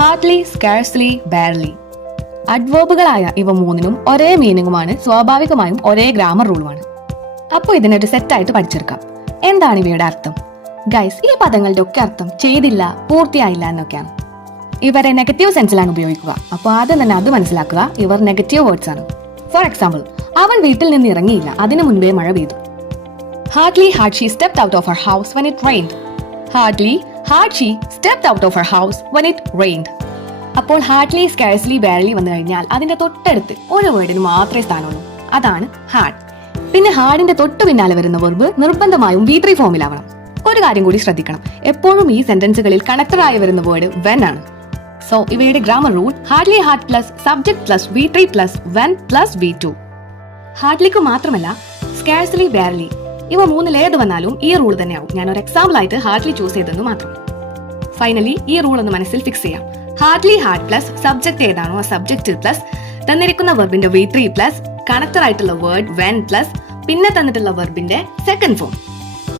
Hardly, സ്കാഴ്സ്ലി, barley. അഡ്വേർബുകളായ ഇവ മൂന്നിനും ഒരേ മീനിങ്ങുമാണ്, സ്വാഭാവികമായും ഒരേ ഗ്രാമർ റൂളുമാണ്. അപ്പോൾ ഇതിനൊരു സെറ്റായിട്ട് പഠിച്ചെടുക്കാം. എന്താണ് ഇവയുടെ അർത്ഥം? ഗൈസ്, ഈ പദങ്ങളുടെ ഒക്കെ അർത്ഥം ചെയ്തില്ല, പൂർത്തിയായില്ല എന്നൊക്കെയാണ്. ഇവരെ നെഗറ്റീവ് സെൻസിലാണ് ഉപയോഗിക്കുക. അപ്പോൾ ആദ്യം തന്നെ അത് മനസ്സിലാക്കുക, ഇവർ നെഗറ്റീവ് വേർഡ്സ് ആണ്. ഫോർ എക്സാമ്പിൾ, അവൻ വീട്ടിൽ നിന്ന് ഇറങ്ങിയില്ല, അതിനു മുൻപേ മഴ പെയ്തു. Hardly had she stepped out of her house when it rained. Hardly had she stepped out of her house when it rained. അപ്പോൾ ഹാർഡ്ലി, സ്കാഴ്സ്ലി, ബാരലി വന്നു കഴിഞ്ഞാൽ അതിന്റെ തൊട്ടടുത്ത് ഒരു വേർഡിന് മാത്രമേ സ്ഥാനമുള്ളൂ, അതാണ് ഹാർഡ്. പിന്നെ ഹാർഡിന്റെ തൊട്ടു പിന്നാലെ വരുന്ന വെർബ് നിർബന്ധമായും V3 ഫോമിലാവണം. ഒരു കാര്യം കൂടി ശ്രദ്ധിക്കണം, എപ്പോഴും ഈ സെന്റൻസുകളിൽ കണക്റ്റഡ് ആയി വരുന്ന വേർഡ് വെൻ ആണ്. സോ ഇവയുടെ grammar rule hardly had plus subject plus V3 plus when plus V2. ഹാർഡ്ലിക്ക് മാത്രമല്ല സ്കാഴ്സ്ലി, ബാരലി ഇവ മൂന്നിൽ ഏത് വന്നാലും ഈ റൂൾ തന്നെയാവും. ഞാൻ ഒരു എക്സാമ്പിൾ ആയിട്ട് ഹാർഡ്ലി ചൂസ് ചെയ്തെന്ന് മാത്രം. ഫൈനലി ഈ റൂൾ ഒന്ന് മനസ്സിൽ ഫിക്സ് ചെയ്യാം. ഹാർഡ്ലി ഹാർഡ് പ്ലസ് സബ്ജക്ട് ഏതാണോ ആ സബ്ജക്ട് പ്ലസ് തന്നിരിക്കുന്ന വെർബിന്റെ V3 പ്ലസ് കണക്റ്റഡ് ആയിട്ടുള്ള വേർഡ് വെൻ പ്ലസ് പിന്നെ തന്നിട്ടുള്ള വെർബിന്റെ സെക്കൻഡ് ഫോം.